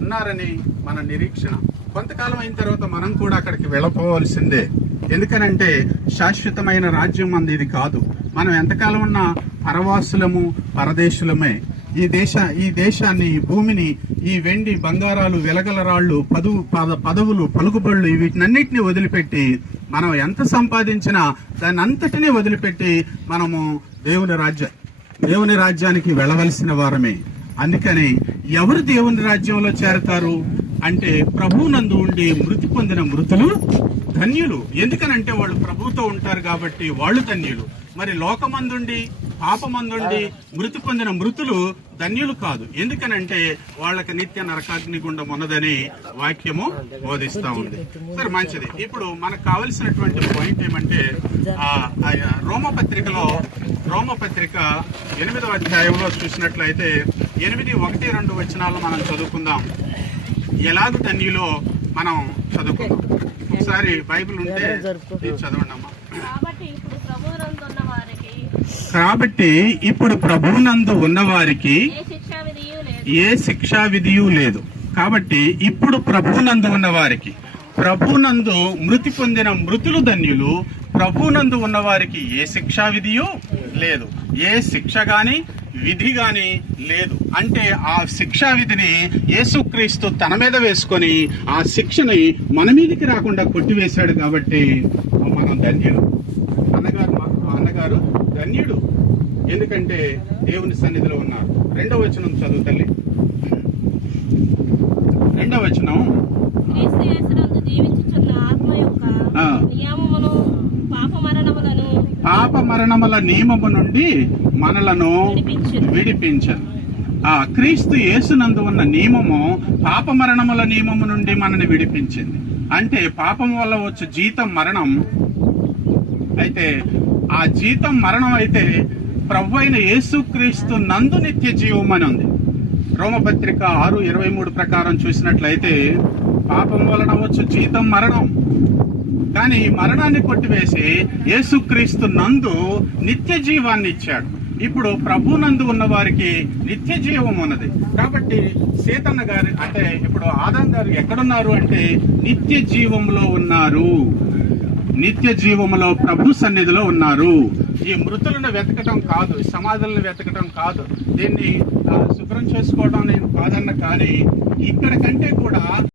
ఉన్నారని మన నిరీక్షణ. కొంతకాలం అయిన తర్వాత మనం కూడా అక్కడికి వెళ్ళిపోవలసిందే. ఎందుకనంటే శాశ్వతమైన రాజ్యం మంది ఇది కాదు. మనం ఎంతకాలం ఉన్నా పరవాసులము, పరదేశులమే. ఈ దేశాన్ని, ఈ భూమిని, ఈ వెండి బంగారాలు, వెలగల రాళ్లు, పదవులు, పలుకుబడులు వీటినన్నిటిని వదిలిపెట్టి మనం ఎంత సంపాదించినా దాన్ని అంతటినీ వదిలిపెట్టి మనము దేవుని రాజ్యానికి వెళ్ళవలసిన వారమే. అందుకని ఎవరు దేవుని రాజ్యంలో చేరతారు అంటే ప్రభువునందు ఉండి మృతి పొందిన మృతులు ధన్యులు. ఎందుకనంటే వాళ్ళు ప్రభువుతో ఉంటారు కాబట్టి వాళ్ళు ధన్యులు. మరి లోకమందుండి, పాపమందుండి మృతి పొందిన మృతులు ధన్యులు కాదు. ఎందుకనంటే వాళ్ళకి నిత్య నరకాగ్ని గుండం ఉన్నదని వాక్యము బోధిస్తా ఉంది. సరే, మంచిది. ఇప్పుడు మనకు కావలసినటువంటి పాయింట్ ఏమంటే రోమపత్రిక 8వ అధ్యాయంలో చూసినట్లయితే 8:1-2 వచనాలను మనం చదువుకుందాం. ఎలాగూ ధన్యులో మనం చదువుకుందాం. ఒకసారి బైబిల్ ఉంటే చదవండి అమ్మా. కాబట్టి ఇప్పుడు ప్రభువునందు ఉన్నవారికి ఏ శిక్షా విధియు లేదు. కాబట్టి ఇప్పుడు ప్రభువునందు ఉన్నవారికి, ప్రభువునందు మృతి పొందిన మృతులు ధన్యులు. ప్రభువునందు ఉన్నవారికి ఏ శిక్షా విధియు లేదు, ఏ శిక్ష గాని విధి గాని లేదు. అంటే ఆ శిక్షా విధిని యేసుక్రీస్తు తన మీద వేసుకొని ఆ శిక్షని మన మీదకి రాకుండా కొట్టివేశాడు. కాబట్టి మనం ధన్యులు. అన్నగారు ధన్యుడు. ఎందుకంటే దేవుని సన్నిధిలో ఉన్నారు. 2వ వచనం చదువు తల్లి. 2వ వచనం, పాప మరణముల నియమము నుండి మనలను విడిపించను. క్రీస్తు యేసునందు ఉన్న నియమము పాప మరణముల నియమము నుండి మనల్ని విడిపించింది. అంటే పాపం వల్ల వచ్చే జీతం మరణం. అయితే ఆ జీతం మరణం అయితే ప్రభువైన యేసుక్రీస్తు నందు నిత్య జీవం అని ఉంది. రోమపత్రిక 6:23 ప్రకారం చూసినట్లయితే పాపం వలన వచ్చు జీతం మరణం. కానీ మరణాన్ని కొట్టివేసి యేసుక్రీస్తు నందు నిత్య జీవాన్ని ఇచ్చాడు. ఇప్పుడు ప్రభునందు ఉన్న వారికి నిత్య జీవం ఉన్నది. కాబట్టి సీతన్న గారు అంటే ఇప్పుడు ఆదాం గారు ఎక్కడున్నారు అంటే నిత్య జీవంలో ఉన్నారు. నిత్య జీవములో ప్రభు సన్నిధిలో ఉన్నారు. ఈ మృతులను వెతకటం కాదు, సమాధులను వెతకటం కాదు, దీన్ని శుభ్రం చేసుకోవడం నేను కాదన్న. కానీ ఇక్కడ కంటే కూడా